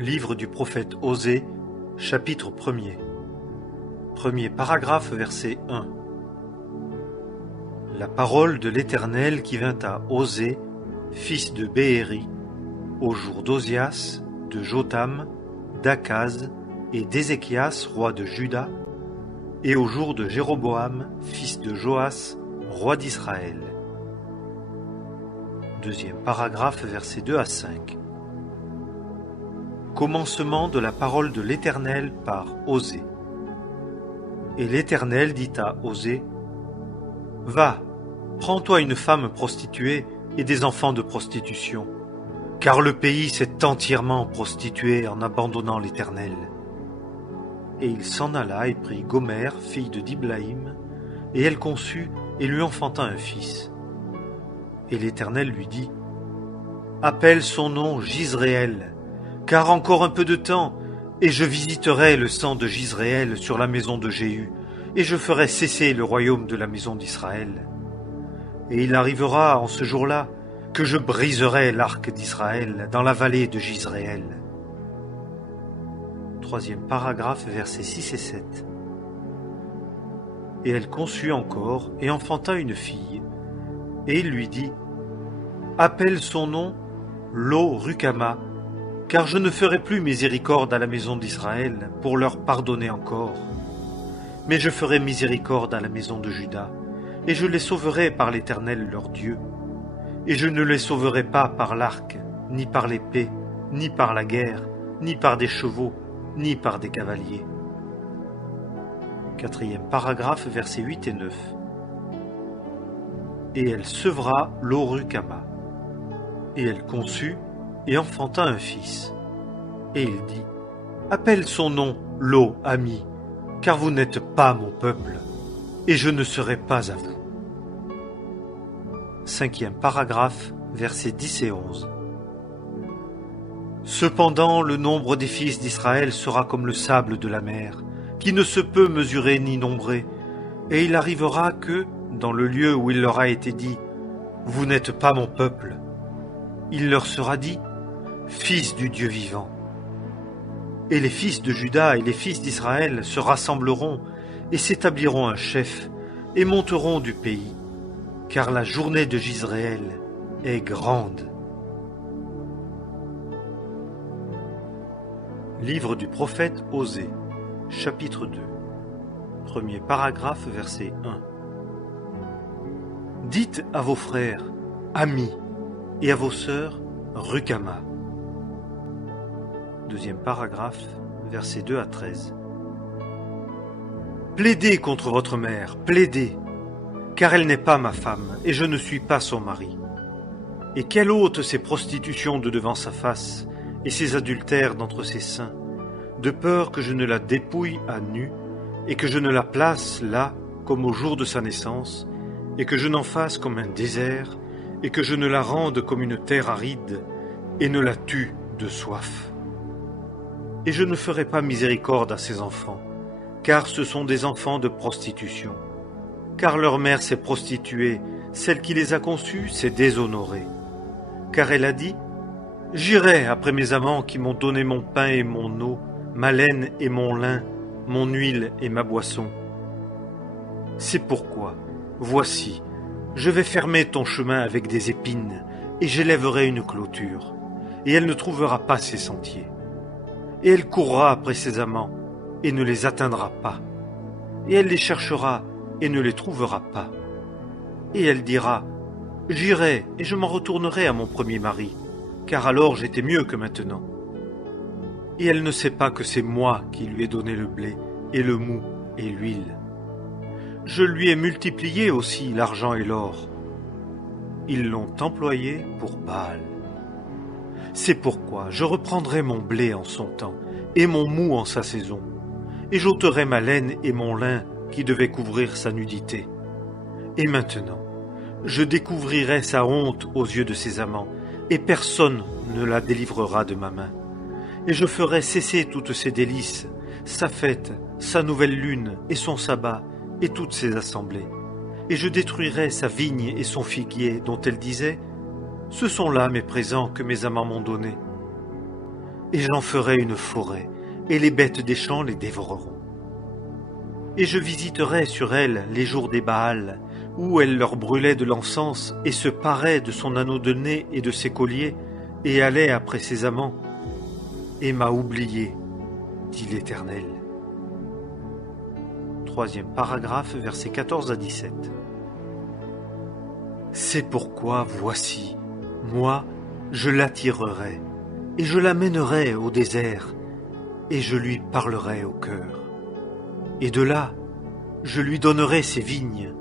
Livre du prophète Osée, chapitre 1er. Premier paragraphe, verset 1. La parole de l'Éternel qui vint à Osée, fils de Béhéri, au jour d'Osias, de Jotham, d'Akaz et d'Ézéchias, roi de Juda, et au jour de Jéroboam, fils de Joas, roi d'Israël. Deuxième paragraphe, versets 2 à 5. Commencement de la parole de l'Éternel par Osée. Et l'Éternel dit à Osée, « Va, prends-toi une femme prostituée et des enfants de prostitution, car le pays s'est entièrement prostitué en abandonnant l'Éternel. » Et il s'en alla et prit Gomère, fille de Diblaïm, et elle conçut et lui enfanta un fils. Et l'Éternel lui dit, « Appelle son nom Jizréel, car encore un peu de temps, et je visiterai le sang de Jizréel sur la maison de Jéhu, et je ferai cesser le royaume de la maison d'Israël. Et il arrivera en ce jour-là que je briserai l'arc d'Israël dans la vallée de Jizréel. » Troisième paragraphe, versets 6 et 7. Et elle conçut encore et enfanta une fille, et il lui dit, « Appelle son nom Lo-Rucama, car je ne ferai plus miséricorde à la maison d'Israël pour leur pardonner encore. Mais je ferai miséricorde à la maison de Juda, et je les sauverai par l'Éternel leur Dieu. Et je ne les sauverai pas par l'arc, ni par l'épée, ni par la guerre, ni par des chevaux, ni par des cavaliers. » Quatrième paragraphe, versets 8 et 9. Et elle sevra Lo-Rucama. Et elle conçut et enfanta un fils. Et il dit, « Appelle son nom Lo-Ami, car vous n'êtes pas mon peuple, et je ne serai pas à vous. » Cinquième paragraphe, versets 10 et 11. Cependant, le nombre des fils d'Israël sera comme le sable de la mer, qui ne se peut mesurer ni nombrer, et il arrivera que, dans le lieu où il leur a été dit, « Vous n'êtes pas mon peuple », il leur sera dit, « Fils du Dieu vivant ». Et les fils de Juda et les fils d'Israël se rassembleront et s'établiront un chef, et monteront du pays, car la journée de Jizréel est grande. Livre du prophète Osée, chapitre 2. Premier paragraphe, verset 1. Dites à vos frères, amis, et à vos sœurs, Rucama. Deuxième paragraphe, versets 2 à 13. Plaidez contre votre mère, plaidez, car elle n'est pas ma femme, et je ne suis pas son mari. Et qu'elle ôte ses prostitutions de devant sa face, et ses adultères d'entre ses seins, de peur que je ne la dépouille à nu, et que je ne la place là, comme au jour de sa naissance, et que je n'en fasse comme un désert, et que je ne la rende comme une terre aride, et ne la tue de soif. Et je ne ferai pas miséricorde à ses enfants, car ce sont des enfants de prostitution. Car leur mère s'est prostituée, celle qui les a conçus s'est déshonorée. Car elle a dit, « J'irai après mes amants qui m'ont donné mon pain et mon eau, ma laine et mon lin, mon huile et ma boisson. » C'est pourquoi, voici, je vais fermer ton chemin avec des épines, et j'élèverai une clôture, et elle ne trouvera pas ses sentiers. Et elle courra après ses amants, et ne les atteindra pas. Et elle les cherchera, et ne les trouvera pas. Et elle dira, « J'irai, et je m'en retournerai à mon premier mari, car alors j'étais mieux que maintenant. » Et elle ne sait pas que c'est moi qui lui ai donné le blé, et le mou, et l'huile. Je lui ai multiplié aussi l'argent et l'or. Ils l'ont employé pour Baal. C'est pourquoi je reprendrai mon blé en son temps, et mon mou en sa saison, et j'ôterai ma laine et mon lin qui devaient couvrir sa nudité. Et maintenant, je découvrirai sa honte aux yeux de ses amants, et personne ne la délivrera de ma main. Et je ferai cesser toutes ses délices, sa fête, sa nouvelle lune et son sabbat, et toutes ses assemblées. Et je détruirai sa vigne et son figuier, dont elle disait, « Ce sont là mes présents que mes amants m'ont donnés. » et j'en ferai une forêt, et les bêtes des champs les dévoreront. Et je visiterai sur elle les jours des Baals, où elle leur brûlait de l'encens et se parait de son anneau de nez et de ses colliers, et allait après ses amants, et m'a oublié, dit l'Éternel. 3e paragraphe, versets 14 à 17. C'est pourquoi, voici, moi, je l'attirerai, et je l'amènerai au désert, et je lui parlerai au cœur. Et de là, je lui donnerai ses vignes,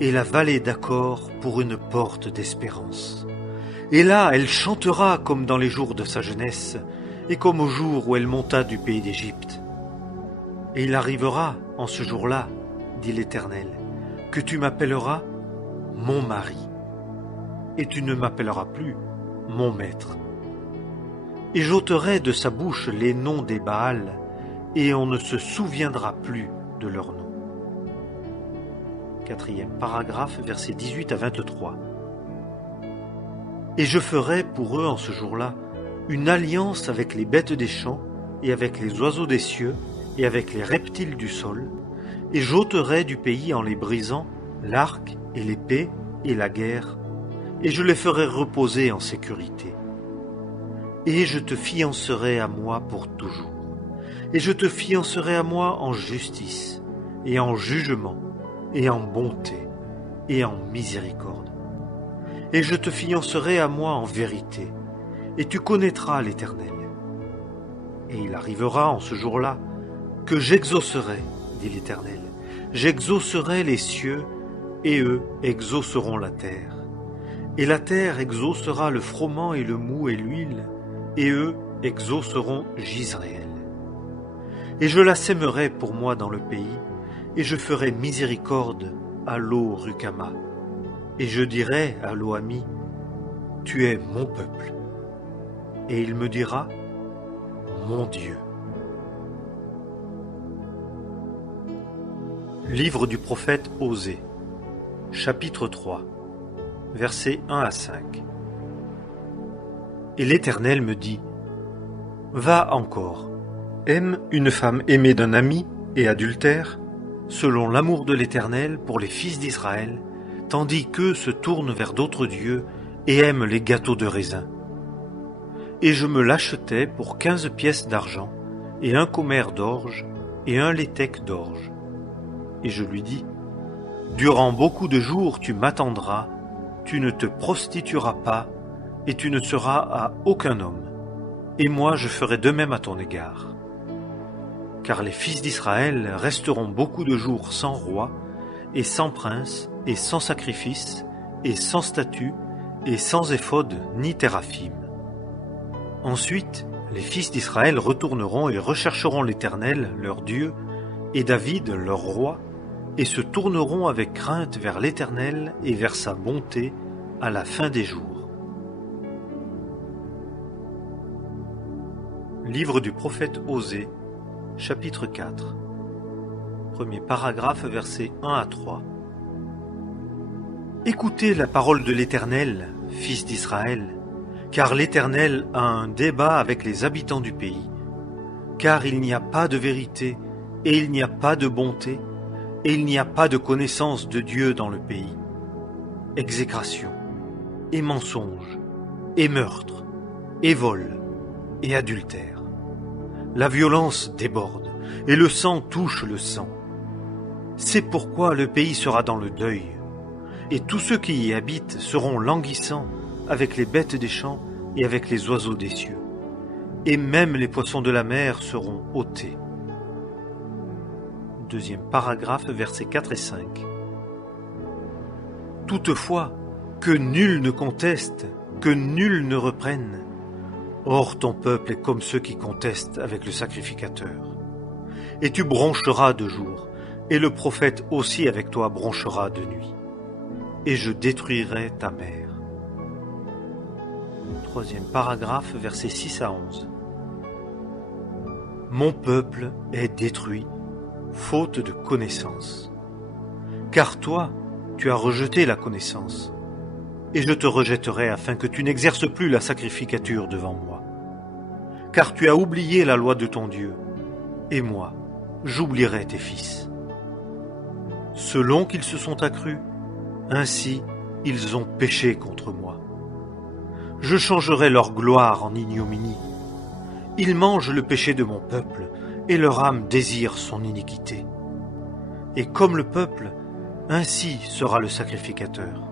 et la vallée d'Accor pour une porte d'espérance. Et là, elle chantera comme dans les jours de sa jeunesse, et comme au jour où elle monta du pays d'Égypte. Et il arrivera, en ce jour-là, dit l'Éternel, que tu m'appelleras mon mari, et tu ne m'appelleras plus mon maître. Et j'ôterai de sa bouche les noms des Baals, et on ne se souviendra plus de leurs noms. 4e paragraphe, versets 18 à 23. Et je ferai pour eux en ce jour-là une alliance avec les bêtes des champs, et avec les oiseaux des cieux, et avec les reptiles du sol, et j'ôterai du pays en les brisant l'arc et l'épée et la guerre, et je les ferai reposer en sécurité. Et je te fiancerai à moi pour toujours, et je te fiancerai à moi en justice, et en jugement, et en bonté, et en miséricorde. Et je te fiancerai à moi en vérité, et tu connaîtras l'Éternel. Et il arrivera en ce jour-là que j'exaucerai, dit l'Éternel, j'exaucerai les cieux, et eux exauceront la terre. Et la terre exaucera le froment et le mou et l'huile, et eux exauceront Jizréel. Et je la sèmerai pour moi dans le pays, et je ferai miséricorde à Lo-Rukhama. Et je dirai à Lo-Ami, tu es mon peuple. Et il me dira, mon Dieu. Livre du prophète Osée, chapitre 3, versets 1 à 5. Et l'Éternel me dit, va encore, aime une femme aimée d'un ami et adultère, selon l'amour de l'Éternel pour les fils d'Israël, tandis qu'eux se tournent vers d'autres dieux et aiment les gâteaux de raisin. Et je me l'achetai pour 15 pièces d'argent, et un commère d'orge, et un léthec d'orge. Et je lui dis, durant beaucoup de jours tu m'attendras, tu ne te prostitueras pas, et tu ne seras à aucun homme, et moi je ferai de même à ton égard. Car les fils d'Israël resteront beaucoup de jours sans roi, et sans prince, et sans sacrifice, et sans statut, et sans éphod ni téraphim. Ensuite, les fils d'Israël retourneront et rechercheront l'Éternel, leur Dieu, et David, leur roi, et se tourneront avec crainte vers l'Éternel et vers sa bonté à la fin des jours. Livre du prophète Osée, chapitre 4. Premier paragraphe, versets 1 à 3. Écoutez la parole de l'Éternel, fils d'Israël, car l'Éternel a un débat avec les habitants du pays, car il n'y a pas de vérité, et il n'y a pas de bonté, et il n'y a pas de connaissance de Dieu dans le pays. Exécration, et mensonge, et meurtre, et vol, et adultère. La violence déborde, et le sang touche le sang. C'est pourquoi le pays sera dans le deuil, et tous ceux qui y habitent seront languissants avec les bêtes des champs et avec les oiseaux des cieux, et même les poissons de la mer seront ôtés. Deuxième paragraphe, versets 4 et 5. Toutefois, que nul ne conteste, que nul ne reprenne. Or ton peuple est comme ceux qui contestent avec le sacrificateur. Et tu broncheras de jour, et le prophète aussi avec toi bronchera de nuit. Et je détruirai ta mère. Troisième paragraphe, versets 6 à 11. Mon peuple est détruit, faute de connaissance. Car toi, tu as rejeté la connaissance, et je te rejetterai afin que tu n'exerces plus la sacrificature devant moi. car tu as oublié la loi de ton Dieu, et moi, j'oublierai tes fils. Selon qu'ils se sont accrus, ainsi ils ont péché contre moi. Je changerai leur gloire en ignominie. Ils mangent le péché de mon peuple, et leur âme désire son iniquité. Et comme le peuple, ainsi sera le sacrificateur.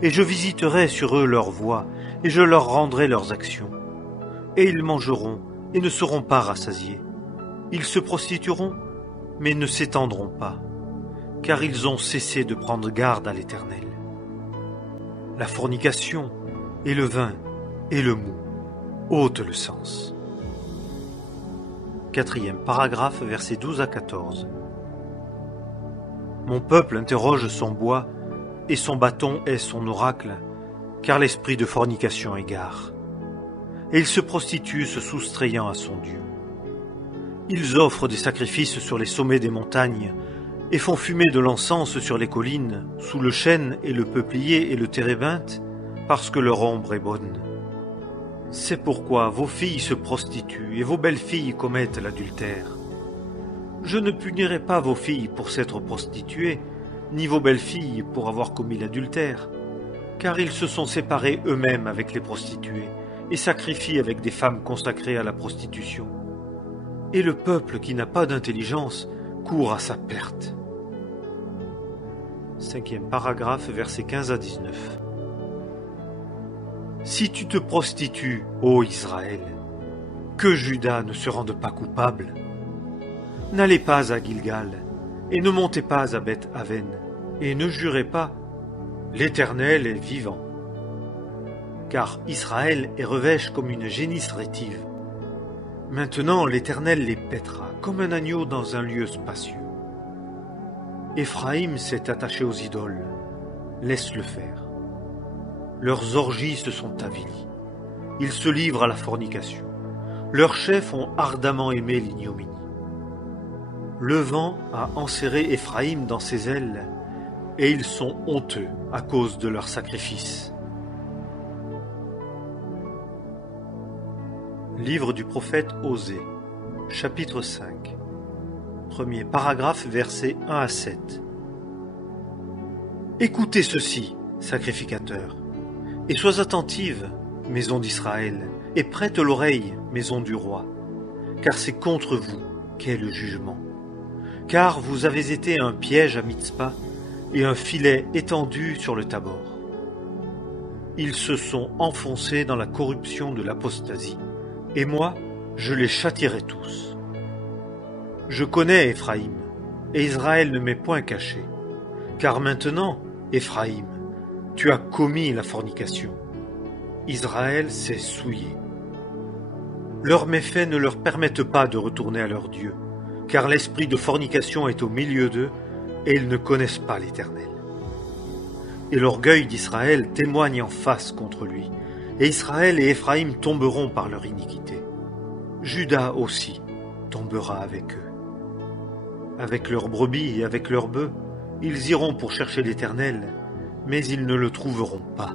Et je visiterai sur eux leurs voies, et je leur rendrai leurs actions. Et ils mangeront, et ne seront pas rassasiés. Ils se prostitueront, mais ne s'étendront pas, car ils ont cessé de prendre garde à l'Éternel. La fornication, et le vin, et le mou, ôtent le sens. 4e paragraphe, versets 12 à 14. Mon peuple interroge son bois, et son bâton est son oracle, car l'esprit de fornication égare. Et il se prostitue, se soustrayant à son Dieu. Ils offrent des sacrifices sur les sommets des montagnes, et font fumer de l'encens sur les collines, sous le chêne et le peuplier et le térébinthe, parce que leur ombre est bonne. C'est pourquoi vos filles se prostituent, et vos belles-filles commettent l'adultère. Je ne punirai pas vos filles pour s'être prostituées, ni vos belles-filles pour avoir commis l'adultère, car ils se sont séparés eux-mêmes avec les prostituées, et sacrifient avec des femmes consacrées à la prostitution. Et le peuple qui n'a pas d'intelligence court à sa perte. 5e paragraphe, versets 15 à 19. Si tu te prostitues, ô Israël, que Juda ne se rende pas coupable. N'allez pas à Gilgal, et ne montez pas à Beth-Aven, et ne jurez pas, l'Éternel est vivant. Car Israël est revêche comme une génisse rétive. Maintenant l'Éternel les paîtra comme un agneau dans un lieu spacieux. Éphraïm s'est attaché aux idoles, laisse-le faire. Leurs orgies se sont avilies, ils se livrent à la fornication. Leurs chefs ont ardemment aimé l'ignominie. Le vent a enserré Éphraïm dans ses ailes, et ils sont honteux à cause de leurs sacrifices. Livre du prophète Osée, chapitre 5. Premier paragraphe, versets 1 à 7. Écoutez ceci, sacrificateurs, et sois attentive, maison d'Israël, et prête l'oreille, maison du roi, car c'est contre vous qu'est le jugement. Car vous avez été un piège à Mitzpah et un filet étendu sur le Tabor. Ils se sont enfoncés dans la corruption de l'apostasie, et moi, je les châtierai tous. Je connais Éphraïm, et Israël ne m'est point caché, car maintenant, Éphraïm, tu as commis la fornication. Israël s'est souillé. Leurs méfaits ne leur permettent pas de retourner à leur Dieu, car l'esprit de fornication est au milieu d'eux, et ils ne connaissent pas l'Éternel. Et l'orgueil d'Israël témoigne en face contre lui, et Israël et Éphraïm tomberont par leur iniquité. Juda aussi tombera avec eux. Avec leurs brebis et avec leurs bœufs, ils iront pour chercher l'Éternel, mais ils ne le trouveront pas.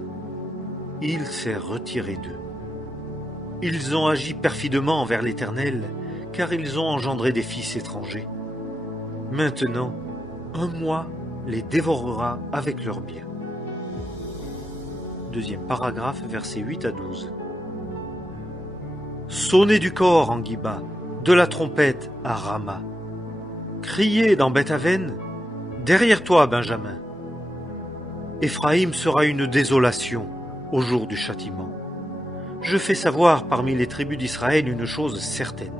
Il s'est retiré d'eux. Ils ont agi perfidement envers l'Éternel, car ils ont engendré des fils étrangers. Maintenant, un mois les dévorera avec leurs biens. Deuxième paragraphe, versets 8 à 12. Sonnez du cor en Giba, de la trompette à Rama. Criez dans Beth-Aven, derrière toi, Benjamin. Éphraïm sera une désolation au jour du châtiment. Je fais savoir parmi les tribus d'Israël une chose certaine.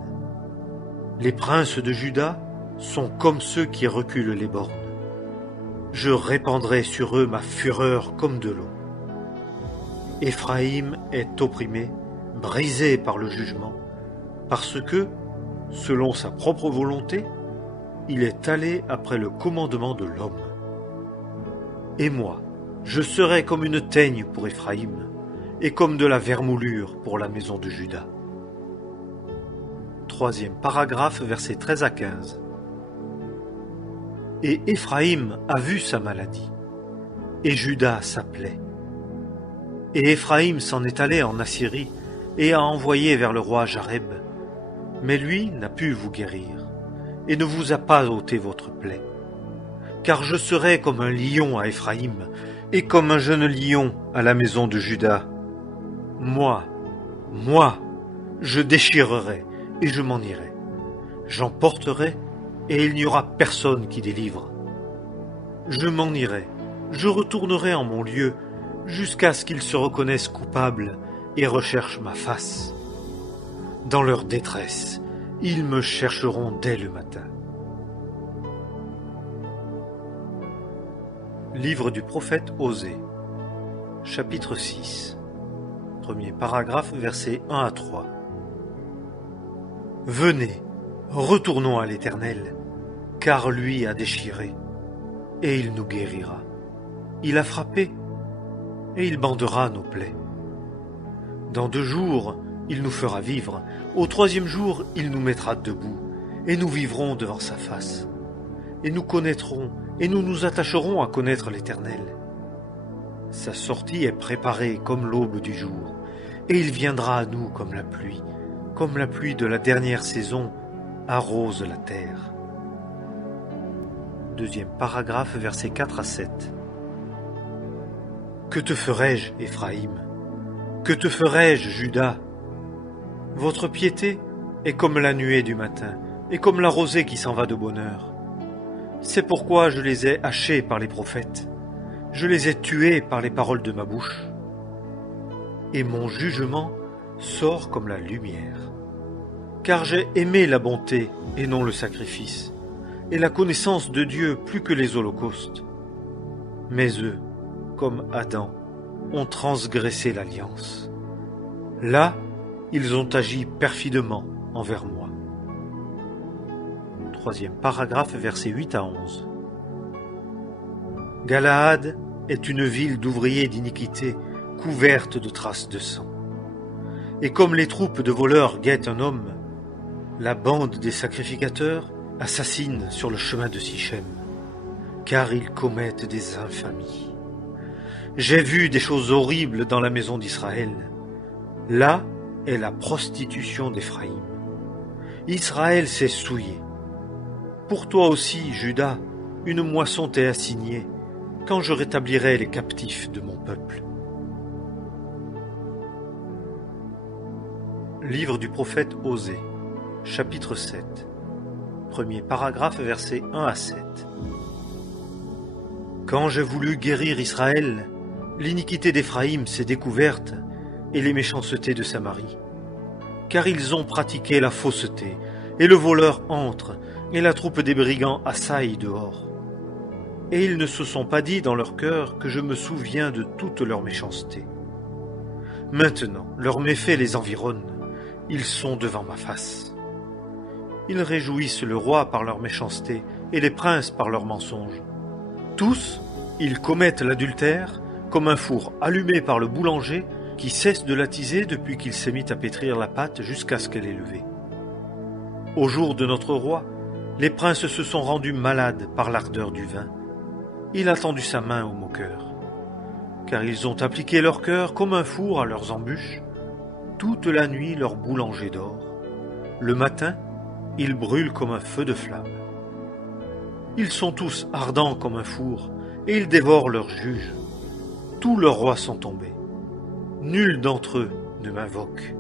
Les princes de Juda sont comme ceux qui reculent les bornes. Je répandrai sur eux ma fureur comme de l'eau. Éphraïm est opprimé, brisé par le jugement, parce que, selon sa propre volonté, il est allé après le commandement de l'homme. Et moi, je serai comme une teigne pour Éphraïm, et comme de la vermoulure pour la maison de Juda. Troisième paragraphe, versets 13 à 15. Et Éphraïm a vu sa maladie, et Juda sa plaie. Et Éphraïm s'en est allé en Assyrie, et a envoyé vers le roi Jareb. Mais lui n'a pu vous guérir, et ne vous a pas ôté votre plaie. Car je serai comme un lion à Éphraïm, et comme un jeune lion à la maison de Juda. Moi, je déchirerai, et je m'en irai. J'emporterai, et il n'y aura personne qui délivre. Je m'en irai, je retournerai en mon lieu, jusqu'à ce qu'ils se reconnaissent coupables et recherchent ma face. Dans leur détresse, ils me chercheront dès le matin. Livre du prophète Osée, chapitre 6, premier paragraphe, versets 1 à 3. Venez, retournons à l'Éternel, car lui a déchiré, et il nous guérira. Il a frappé, et il bandera nos plaies. Dans 2 jours, il nous fera vivre. Au 3e jour, il nous mettra debout, et nous vivrons devant sa face. Et nous connaîtrons, et nous nous attacherons à connaître l'Éternel. Sa sortie est préparée comme l'aube du jour, et il viendra à nous comme la pluie de la dernière saison arrose la terre. 2e paragraphe, versets 4 à 7. Que te ferai-je, Éphraïm? Que te ferai-je, Juda? Votre piété est comme la nuée du matin, et comme la rosée qui s'en va de bonne heure. C'est pourquoi je les ai hachés par les prophètes, je les ai tués par les paroles de ma bouche. Et mon jugement sort comme la lumière. Car j'ai aimé la bonté et non le sacrifice, et la connaissance de Dieu plus que les holocaustes. Mais eux, comme Adam, ont transgressé l'alliance. Là, ils ont agi perfidement envers moi. 3e paragraphe, versets 8 à 11. Galaad est une ville d'ouvriers d'iniquité, couverte de traces de sang. Et comme les troupes de voleurs guettent un homme, la bande des sacrificateurs assassine sur le chemin de Sichem, car ils commettent des infamies. J'ai vu des choses horribles dans la maison d'Israël. Là est la prostitution d'Éphraïm. Israël s'est souillé. Pour toi aussi, Juda, une moisson t'est assignée, quand je rétablirai les captifs de mon peuple. Livre du prophète Osée, chapitre 7, premier paragraphe, versets 1 à 7. Quand j'ai voulu guérir Israël, l'iniquité d'Éphraïm s'est découverte, et les méchancetés de Samarie. Car ils ont pratiqué la fausseté, et le voleur entre, et la troupe des brigands assaille dehors. Et ils ne se sont pas dit dans leur cœur que je me souviens de toute leur méchanceté. Maintenant, leurs méfaits les environnent, ils sont devant ma face. Ils réjouissent le roi par leur méchanceté, et les princes par leurs mensonges. Tous, ils commettent l'adultère, comme un four allumé par le boulanger, qui cesse de l'attiser depuis qu'il s'est mis à pétrir la pâte jusqu'à ce qu'elle ait levé. Au jour de notre roi, les princes se sont rendus malades par l'ardeur du vin. Il a tendu sa main aux moqueurs, car ils ont appliqué leur cœur comme un four à leurs embûches. Toute la nuit leur boulanger dort. Le matin, ils brûlent comme un feu de flamme. Ils sont tous ardents comme un four, et ils dévorent leurs juges. Tous leurs rois sont tombés. Nul d'entre eux ne m'invoque.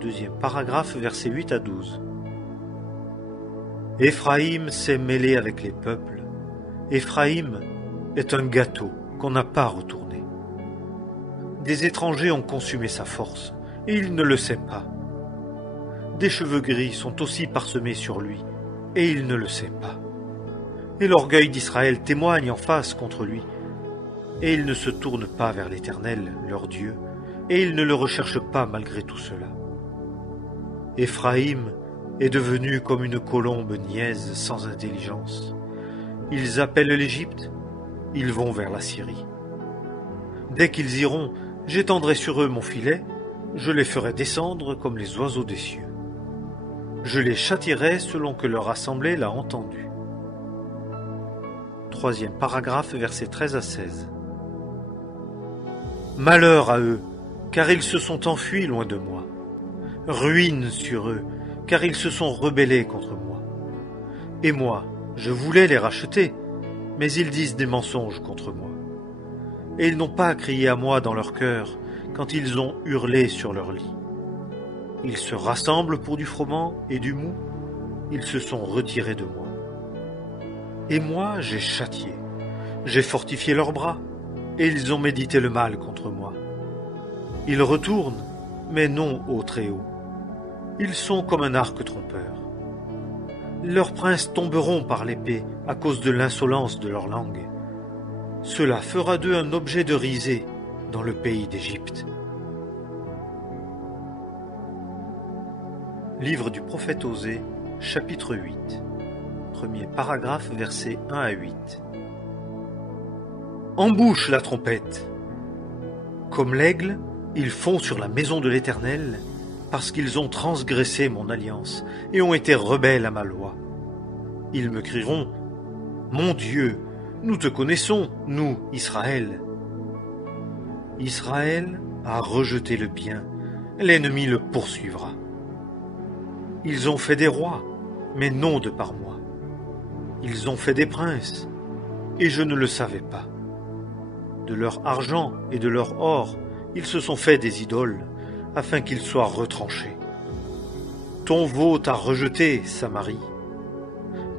2e paragraphe, versets 8 à 12. Éphraïm s'est mêlé avec les peuples. Éphraïm est un gâteau qu'on n'a pas retourné. Des étrangers ont consumé sa force, et il ne le sait pas. Des cheveux gris sont aussi parsemés sur lui, et il ne le sait pas. Et l'orgueil d'Israël témoigne en face contre lui, et ils ne se tournent pas vers l'Éternel, leur Dieu, et ils ne le recherchent pas malgré tout cela. Éphraïm est devenu comme une colombe niaise sans intelligence. Ils appellent l'Égypte, ils vont vers la Syrie. Dès qu'ils iront, j'étendrai sur eux mon filet, je les ferai descendre comme les oiseaux des cieux. Je les châtierai selon que leur assemblée l'a entendu. 3e paragraphe, versets 13 à 16. Malheur à eux, car ils se sont enfuis loin de moi. Ruine sur eux, car ils se sont rebellés contre moi. Et moi, je voulais les racheter, mais ils disent des mensonges contre moi. Et ils n'ont pas crié à moi dans leur cœur quand ils ont hurlé sur leur lit. Ils se rassemblent pour du froment et du mou, ils se sont retirés de moi. Et moi, j'ai châtié, j'ai fortifié leurs bras, et ils ont médité le mal contre moi. Ils retournent, mais non au Très-Haut. Ils sont comme un arc trompeur. Leurs princes tomberont par l'épée à cause de l'insolence de leur langue. Cela fera d'eux un objet de risée dans le pays d'Égypte. Livre du prophète Osée, chapitre 8. Premier paragraphe, versets 1 à 8. Embouche la trompette. Comme l'aigle, ils font sur la maison de l'Éternel, parce qu'ils ont transgressé mon alliance et ont été rebelles à ma loi. Ils me crieront, « Mon Dieu, nous te connaissons, nous, Israël. » Israël a rejeté le bien, l'ennemi le poursuivra. Ils ont fait des rois, mais non de par moi. Ils ont fait des princes, et je ne le savais pas. De leur argent et de leur or, ils se sont fait des idoles, afin qu'ils soient retranchés. Ton veau t'a rejeté, Samarie.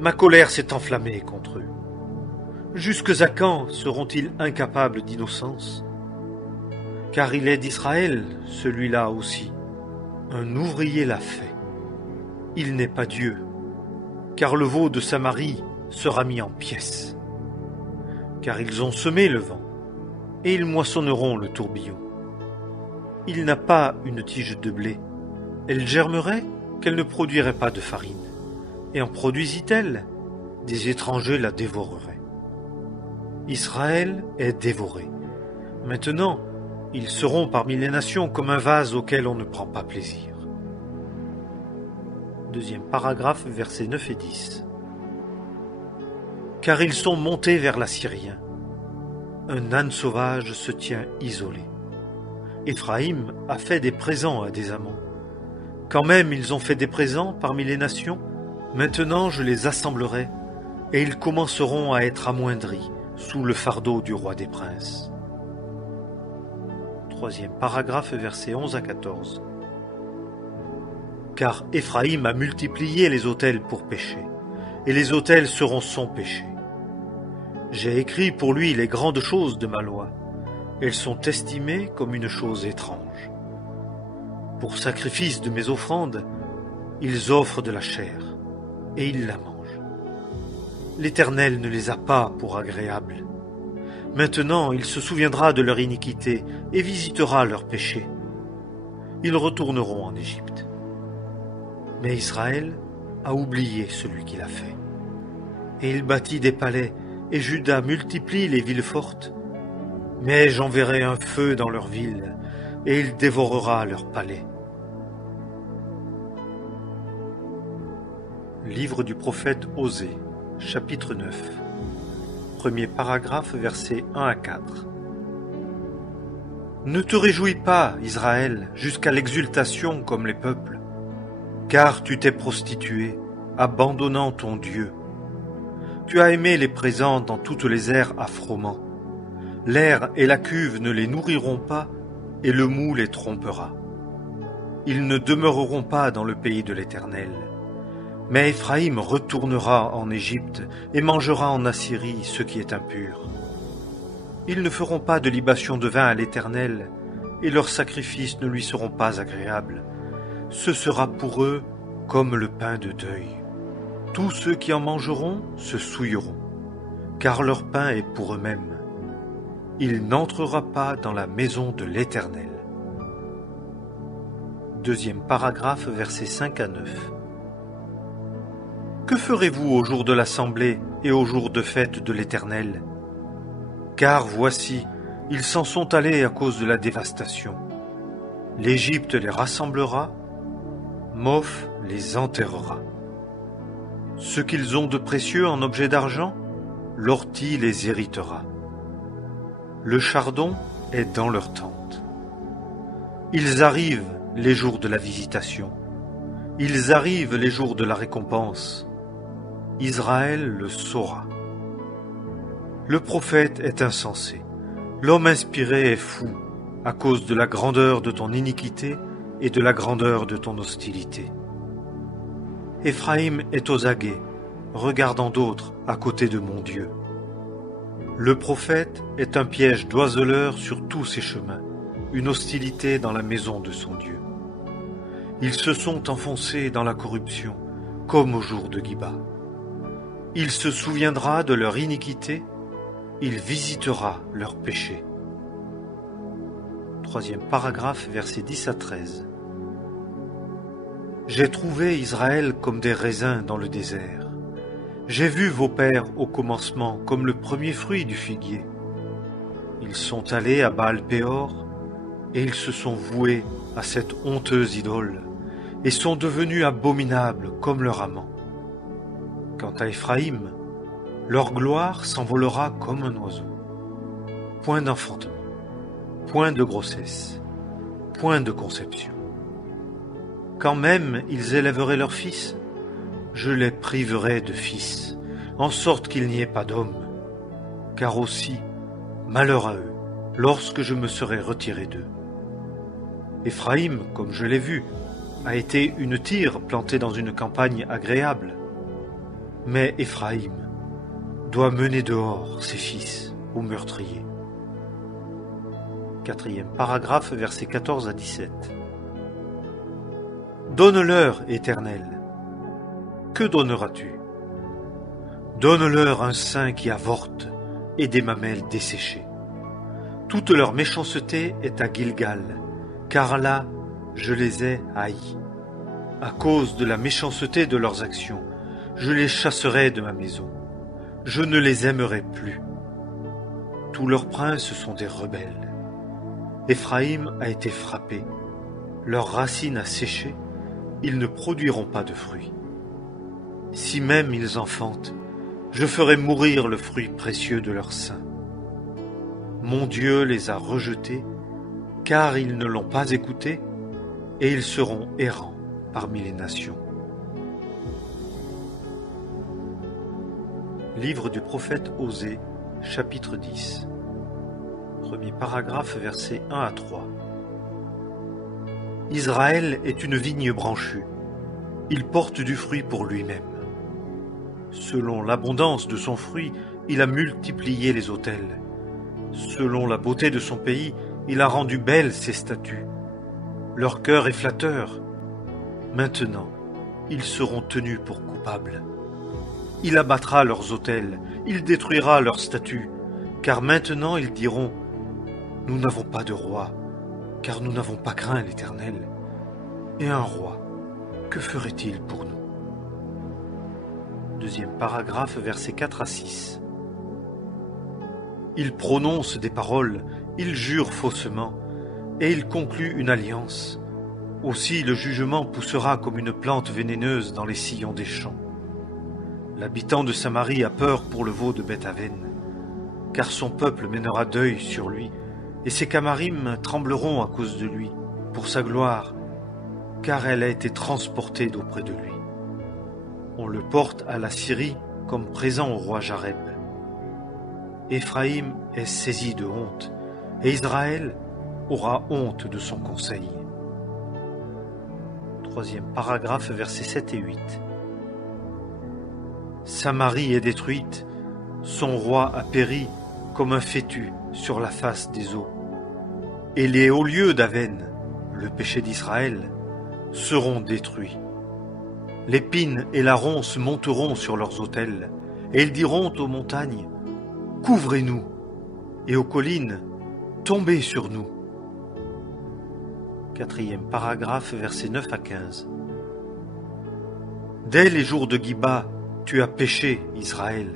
Ma colère s'est enflammée contre eux. Jusque à quand seront-ils incapables d'innocence? Car il est d'Israël, celui-là aussi. Un ouvrier l'a fait. Il n'est pas Dieu, car le veau de Samarie sera mis en pièces. Car ils ont semé le vent, et ils moissonneront le tourbillon. Il n'a pas une tige de blé. Elle germerait qu'elle ne produirait pas de farine. Et en produisit-elle? Des étrangers la dévoreraient. Israël est dévoré. Maintenant, ils seront parmi les nations comme un vase auquel on ne prend pas plaisir. Deuxième paragraphe, versets 9 et 10. Car ils sont montés vers l'Assyrien. Un âne sauvage se tient isolé. Éphraïm a fait des présents à des amants. Quand même ils ont fait des présents parmi les nations, maintenant je les assemblerai, et ils commenceront à être amoindris sous le fardeau du roi des princes. Troisième paragraphe, versets 11 à 14. Car Éphraïm a multiplié les autels pour pécher, et les autels seront son péché. J'ai écrit pour lui les grandes choses de ma loi. Elles sont estimées comme une chose étrange. Pour sacrifice de mes offrandes, ils offrent de la chair, et ils la mangent. L'Éternel ne les a pas pour agréables. Maintenant il se souviendra de leur iniquité et visitera leurs péchés. Ils retourneront en Égypte. Mais Israël a oublié celui qui l'a fait. Et il bâtit des palais, et Juda multiplie les villes fortes. Mais j'enverrai un feu dans leurs villes, et il dévorera leurs palais. Livre du prophète Osée, chapitre 9. Premier paragraphe, versets 1 à 4. Ne te réjouis pas, Israël, jusqu'à l'exultation comme les peuples, car tu t'es prostitué, abandonnant ton Dieu. Tu as aimé les présents dans toutes les aires à froment. L'air et la cuve ne les nourriront pas, et le mou les trompera. Ils ne demeureront pas dans le pays de l'Éternel. Mais Éphraïm retournera en Égypte et mangera en Assyrie ce qui est impur. Ils ne feront pas de libation de vin à l'Éternel, et leurs sacrifices ne lui seront pas agréables. Ce sera pour eux comme le pain de deuil. Tous ceux qui en mangeront se souilleront, car leur pain est pour eux-mêmes. Il n'entrera pas dans la maison de l'Éternel. Deuxième paragraphe, versets 5 à 9. Que ferez-vous au jour de l'assemblée et au jour de fête de l'Éternel? Car voici, ils s'en sont allés à cause de la dévastation. L'Égypte les rassemblera, Moph les enterrera. Ce qu'ils ont de précieux en objet d'argent, l'ortie les héritera. Le chardon est dans leur tente. Ils arrivent les jours de la visitation. Ils arrivent les jours de la récompense. Israël le saura. Le prophète est insensé. L'homme inspiré est fou à cause de la grandeur de ton iniquité et de la grandeur de ton hostilité. Éphraïm est aux aguets, regardant d'autres à côté de mon Dieu. Le prophète est un piège d'oiseleur sur tous ses chemins, une hostilité dans la maison de son Dieu. Ils se sont enfoncés dans la corruption, comme au jour de Giba. Il se souviendra de leur iniquité, il visitera leurs péchés. 3e paragraphe, versets 10 à 13. J'ai trouvé Israël comme des raisins dans le désert. J'ai vu vos pères au commencement comme le premier fruit du figuier. Ils sont allés à Baal-Péor et ils se sont voués à cette honteuse idole et sont devenus abominables comme leur amant. Quant à Éphraïm, leur gloire s'envolera comme un oiseau. Point d'enfantement, point de grossesse, point de conception. Quand même ils élèveraient leurs fils, je les priverai de fils, en sorte qu'il n'y ait pas d'homme. Car aussi, malheur à eux, lorsque je me serai retiré d'eux. Éphraïm, comme je l'ai vu, a été une tyre plantée dans une campagne agréable. Mais Éphraïm doit mener dehors ses fils aux meurtriers. 4e paragraphe, versets 14 à 17. Donne-leur, Éternel. Que donneras-tu? Donne-leur un sein qui avorte et des mamelles desséchées. Toute leur méchanceté est à Gilgal, car là, je les ai haïs. À cause de la méchanceté de leurs actions, je les chasserai de ma maison. Je ne les aimerai plus. Tous leurs princes sont des rebelles. Éphraïm a été frappé. Leurs racines a séché. Ils ne produiront pas de fruits. Si même ils enfantent, je ferai mourir le fruit précieux de leur sein. Mon Dieu les a rejetés, car ils ne l'ont pas écouté, et ils seront errants parmi les nations. Livre du prophète Osée, chapitre 10. Premier paragraphe, versets 1 à 3. Israël est une vigne branchue. Il porte du fruit pour lui-même. Selon l'abondance de son fruit, il a multiplié les autels. Selon la beauté de son pays, il a rendu belles ses statues. Leur cœur est flatteur. Maintenant, ils seront tenus pour coupables. Il abattra leurs autels, il détruira leurs statues, car maintenant ils diront « Nous n'avons pas de roi, car nous n'avons pas craint l'Éternel. Et un roi, que ferait-il pour nous ?» 2e paragraphe, versets 4 à 6. Il prononce des paroles, il jure faussement, et il conclut une alliance. Aussi le jugement poussera comme une plante vénéneuse dans les sillons des champs. L'habitant de Samarie a peur pour le veau de Beth-Aven, car son peuple mènera deuil sur lui, et ses Camarim trembleront à cause de lui, pour sa gloire, car elle a été transportée d'auprès de lui. On le porte à la Syrie comme présent au roi Jareb. Éphraïm est saisi de honte, et Israël aura honte de son conseil. 3e paragraphe, versets 7 et 8. Samarie est détruite, son roi a péri comme un fétu sur la face des eaux. Et les hauts lieux d'Aven, le péché d'Israël, seront détruits. L'épine et la ronce monteront sur leurs autels, et ils diront aux montagnes, « Couvrez-nous » et aux collines, « Tombez sur nous ». 4e paragraphe, versets 9 à 15. Dès les jours de Giba, tu as péché, Israël.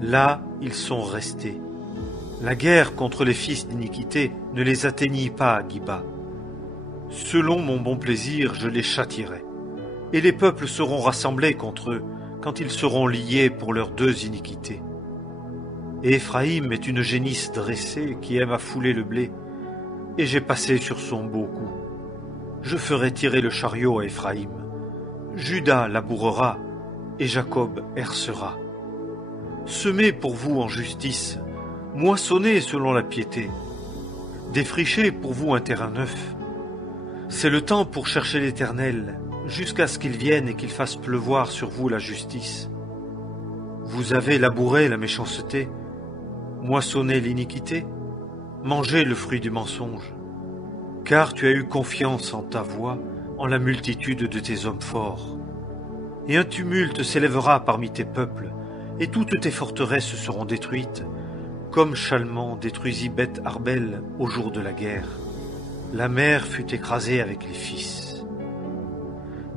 Là, ils sont restés. La guerre contre les fils d'iniquité ne les atteignit pas à Giba. Selon mon bon plaisir, je les châtierai. Et les peuples seront rassemblés contre eux quand ils seront liés pour leurs deux iniquités. Et Éphraïm est une génisse dressée qui aime à fouler le blé. et j'ai passé sur son beau cou. Je ferai tirer le chariot à Éphraïm. Juda labourera, et Jacob hercera. Semez pour vous en justice, moissonnez selon la piété. Défrichez pour vous un terrain neuf. C'est le temps pour chercher l'Éternel, jusqu'à ce qu'il vienne et qu'il fasse pleuvoir sur vous la justice. Vous avez labouré la méchanceté, moissonné l'iniquité, mangé le fruit du mensonge. Car tu as eu confiance en ta voix, en la multitude de tes hommes forts. Et un tumulte s'élèvera parmi tes peuples, et toutes tes forteresses seront détruites, comme Chalman détruisit Beth Arbel au jour de la guerre. La mer fut écrasée avec les fils.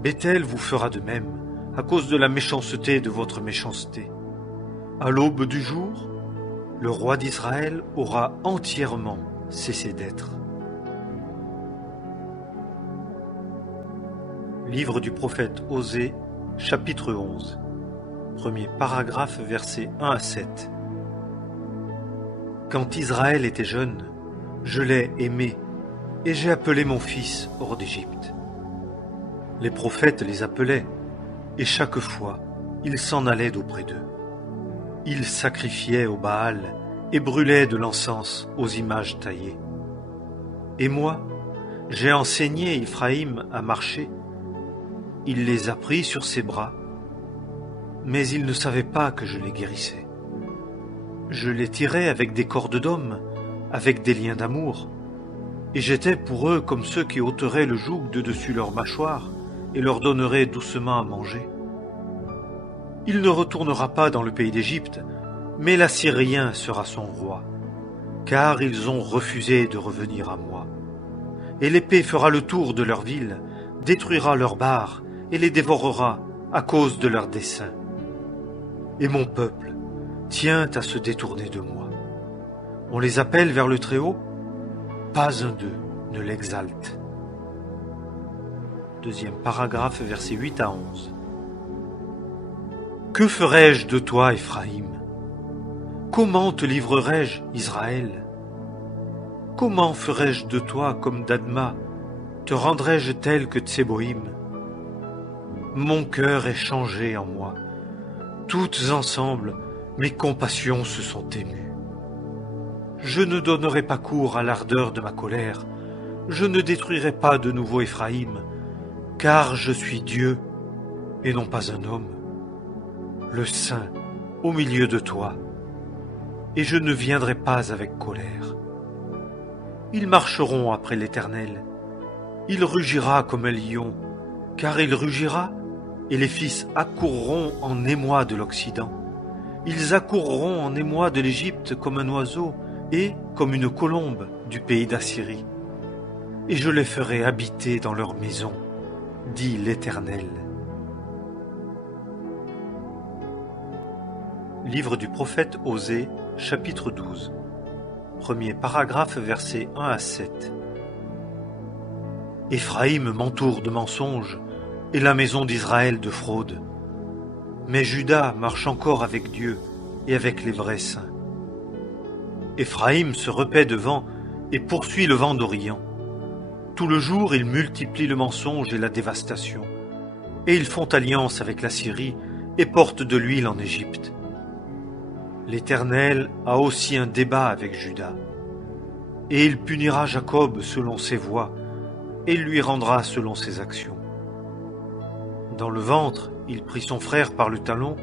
Béthel vous fera de même, à cause de la méchanceté de votre méchanceté. À l'aube du jour, le roi d'Israël aura entièrement cessé d'être. Livre du prophète Osée, chapitre 11. Premier paragraphe, versets 1 à 7. Quand Israël était jeune, je l'ai aimé, et j'ai appelé mon fils hors d'Égypte. Les prophètes les appelaient, et chaque fois, ils s'en allaient d'auprès d'eux. Ils sacrifiaient au Baal et brûlaient de l'encens aux images taillées. Et moi, j'ai enseigné Éphraïm à marcher. Il les a pris sur ses bras, mais ils ne savaient pas que je les guérissais. Je les tirais avec des cordes d'homme, avec des liens d'amour, et j'étais pour eux comme ceux qui ôteraient le joug de dessus leur mâchoire et leur donneraient doucement à manger. Il ne retournera pas dans le pays d'Égypte, mais l'Assyrien sera son roi, car ils ont refusé de revenir à moi. Et l'épée fera le tour de leur ville, détruira leurs barres, et les dévorera à cause de leurs desseins. Et mon peuple tient à se détourner de moi. On les appelle vers le Très-Haut, pas un d'eux ne l'exalte. Deuxième paragraphe, versets 8 à 11. Que ferai-je de toi, Éphraïm? Comment te livrerai-je, Israël? Comment ferai-je de toi comme d'Adma? Te rendrai-je tel que Tseboïm? Mon cœur est changé en moi. Toutes ensemble, mes compassions se sont émues. Je ne donnerai pas cours à l'ardeur de ma colère. Je ne détruirai pas de nouveau Éphraïm, car je suis Dieu et non pas un homme, le Saint au milieu de toi, et je ne viendrai pas avec colère. Ils marcheront après l'Éternel. Il rugira comme un lion, car il rugira, et les fils accourront en émoi de l'Occident. Ils accourront en émoi de l'Égypte comme un oiseau, et comme une colombe du pays d'Assyrie. Et je les ferai habiter dans leur maison, dit l'Éternel. Livre du prophète Osée, chapitre 12. Premier paragraphe, versets 1 à 7. Éphraïm m'entoure de mensonges, et la maison d'Israël de fraude. Mais Juda marche encore avec Dieu et avec les vrais saints. Éphraïm se repaît devant et poursuit le vent d'Orient. Tout le jour, ils multiplient le mensonge et la dévastation. Et ils font alliance avec la Syrie et portent de l'huile en Égypte. L'Éternel a aussi un débat avec Juda. Et il punira Jacob selon ses voies, et il lui rendra selon ses actions. Dans le ventre, il prit son frère par le talon,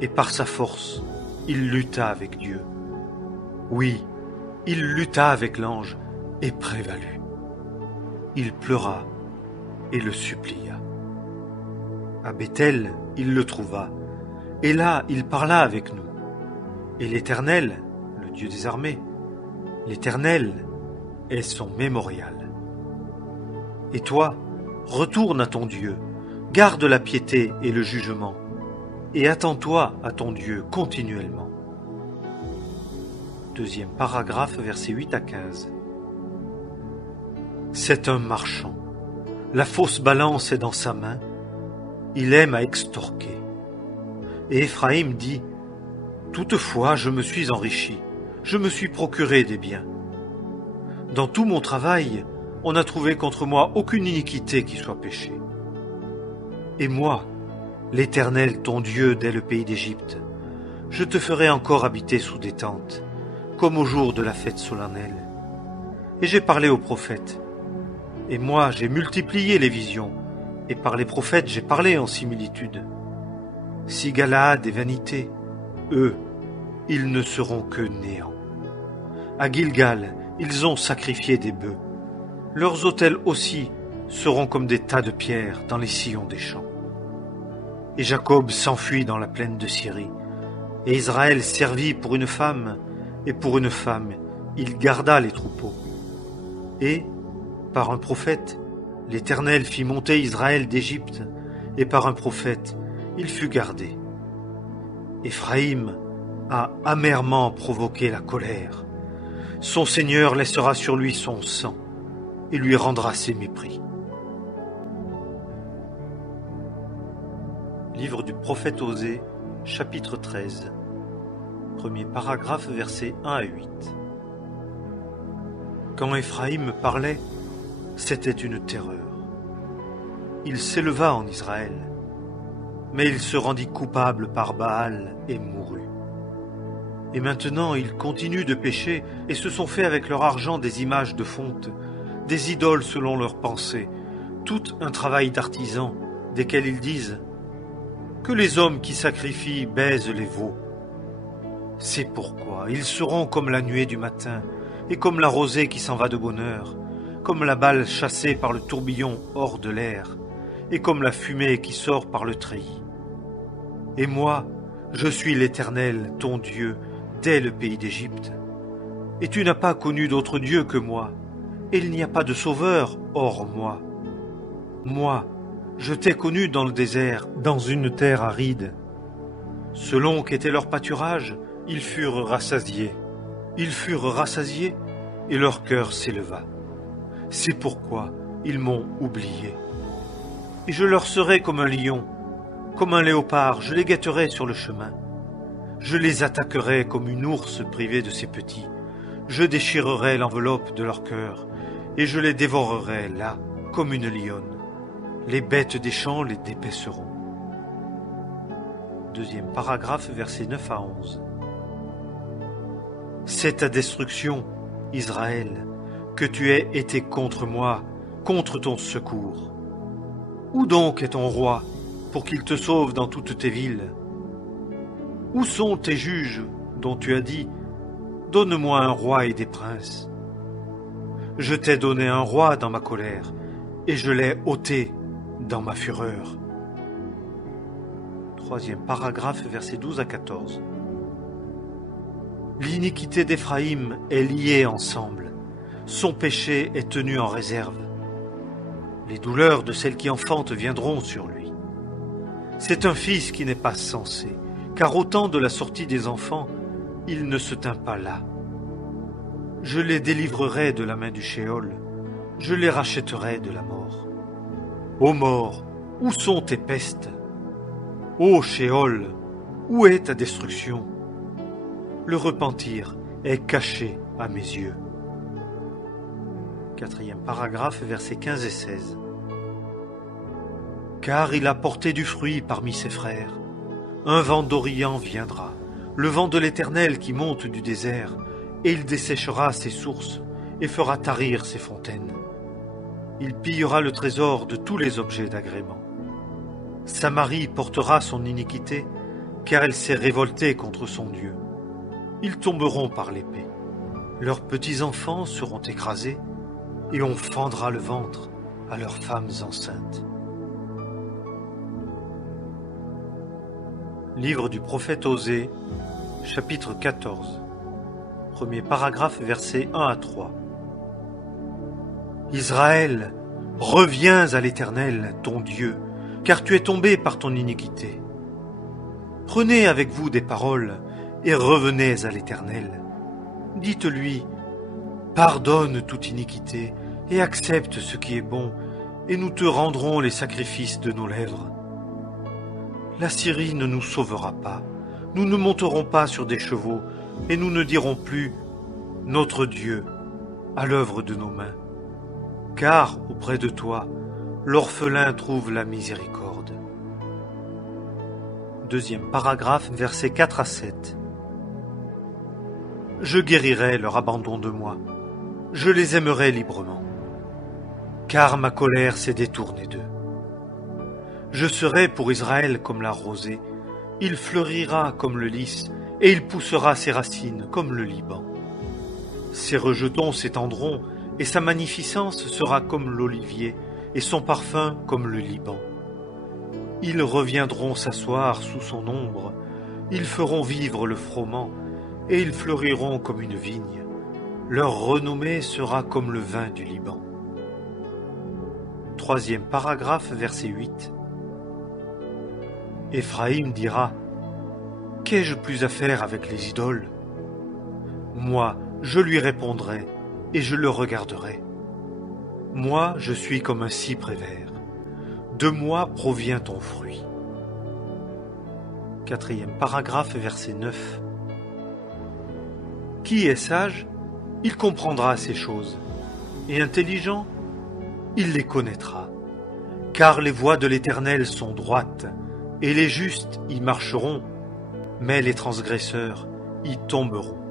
et par sa force, il lutta avec Dieu. Oui, il lutta avec l'ange, et prévalut. Il pleura, et le supplia. À Béthel, il le trouva, et là, il parla avec nous. Et l'Éternel, le Dieu des armées, l'Éternel est son mémorial. Et toi, retourne à ton Dieu, garde la piété et le jugement, et attends-toi à ton Dieu continuellement. Deuxième paragraphe, versets 8 à 15. C'est un marchand. La fausse balance est dans sa main. Il aime à extorquer. Et Éphraïm dit, « Toutefois, je me suis enrichi. Je me suis procuré des biens. Dans tout mon travail, on n'a trouvé contre moi aucune iniquité qui soit péché. Et moi, l'Éternel, ton Dieu, dès le pays d'Égypte, je te ferai encore habiter sous des tentes, comme au jour de la fête solennelle. Et j'ai parlé aux prophètes. Et moi, j'ai multiplié les visions, et par les prophètes, j'ai parlé en similitude. Si Galaad est vanité, eux, ils ne seront que néant. À Gilgal, ils ont sacrifié des bœufs. Leurs autels aussi seront comme des tas de pierres dans les sillons des champs. Et Jacob s'enfuit dans la plaine de Syrie, et Israël servit pour une femme, et pour une femme, il garda les troupeaux. Et, par un prophète, l'Éternel fit monter Israël d'Égypte, et par un prophète, il fut gardé. Éphraïm a amèrement provoqué la colère. Son Seigneur laissera sur lui son sang, et lui rendra ses mépris. Livre du prophète Osée, chapitre 13. Premier paragraphe, versets 1 à 8. Quand Éphraïm parlait, c'était une terreur. Il s'éleva en Israël, mais il se rendit coupable par Baal et mourut. Et maintenant ils continuent de pécher et se sont fait avec leur argent des images de fonte, des idoles selon leurs pensées, tout un travail d'artisans, desquels ils disent que les hommes qui sacrifient baisent les veaux. C'est pourquoi ils seront comme la nuée du matin, et comme la rosée qui s'en va de bonne heure, comme la balle chassée par le tourbillon hors de l'air, et comme la fumée qui sort par le treillis. Et moi, je suis l'Éternel, ton Dieu, dès le pays d'Égypte. Et tu n'as pas connu d'autre Dieu que moi, et il n'y a pas de sauveur hors moi. Moi, je t'ai connu dans le désert, dans une terre aride. Selon qu'était leur pâturage, ils furent rassasiés. Ils furent rassasiés, et leur cœur s'éleva. C'est pourquoi ils m'ont oublié. Et je leur serai comme un lion, comme un léopard, je les guetterai sur le chemin. Je les attaquerai comme une ours privée de ses petits. Je déchirerai l'enveloppe de leur cœur, et je les dévorerai là, comme une lionne. Les bêtes des champs les dépaisseront. Deuxième paragraphe, versets 9 à 11. C'est ta destruction, Israël, que tu aies été contre moi, contre ton secours. Où donc est ton roi, pour qu'il te sauve dans toutes tes villes? Où sont tes juges, dont tu as dit, donne-moi un roi et des princes? Je t'ai donné un roi dans ma colère, et je l'ai ôté dans ma fureur. Troisième paragraphe, versets 12 à 14. L'iniquité d'Éphraïm est liée ensemble, son péché est tenu en réserve. Les douleurs de celle qui enfante viendront sur lui. C'est un fils qui n'est pas censé, car au temps de la sortie des enfants, il ne se tint pas là. Je les délivrerai de la main du Shéol, je les rachèterai de la mort. Ô mort, où sont tes pestes? Ô Shéol, où est ta destruction? Le repentir est caché à mes yeux. Quatrième paragraphe, versets 15 et 16. Car il a porté du fruit parmi ses frères. Un vent d'Orient viendra, le vent de l'Éternel qui monte du désert, et il desséchera ses sources et fera tarir ses fontaines. Il pillera le trésor de tous les objets d'agrément. Samarie portera son iniquité, car elle s'est révoltée contre son Dieu. Ils tomberont par l'épée. Leurs petits-enfants seront écrasés, et on fendra le ventre à leurs femmes enceintes. Livre du prophète Osée, chapitre 14. Premier paragraphe, versets 1 à 3. Israël, reviens à l'Éternel, ton Dieu, car tu es tombé par ton iniquité. Prenez avec vous des paroles et revenez à l'Éternel. Dites-lui, pardonne toute iniquité et accepte ce qui est bon, et nous te rendrons les sacrifices de nos lèvres. La Syrie ne nous sauvera pas, nous ne monterons pas sur des chevaux, et nous ne dirons plus « Notre Dieu à l'œuvre de nos mains, car auprès de toi, l'orphelin trouve la miséricorde. Deuxième paragraphe, versets 4 à 7. Je guérirai leur abandon de moi, je les aimerai librement, car ma colère s'est détournée d'eux. Je serai pour Israël comme la rosée, il fleurira comme le lys, et il poussera ses racines comme le Liban. Ses rejetons s'étendront, et sa magnificence sera comme l'olivier, et son parfum comme le Liban. Ils reviendront s'asseoir sous son ombre, ils feront vivre le froment, et ils fleuriront comme une vigne. Leur renommée sera comme le vin du Liban. Troisième paragraphe, verset 8. Éphraïm dira: qu'ai-je plus à faire avec les idoles? Moi, je lui répondrai, et je le regarderai. Moi, je suis comme un cyprès vert. De moi provient ton fruit. Quatrième paragraphe, verset 9. Qui est sage? Il comprendra ces choses, et intelligent? Il les connaîtra. Car les voies de l'Éternel sont droites, et les justes y marcheront, mais les transgresseurs y tomberont.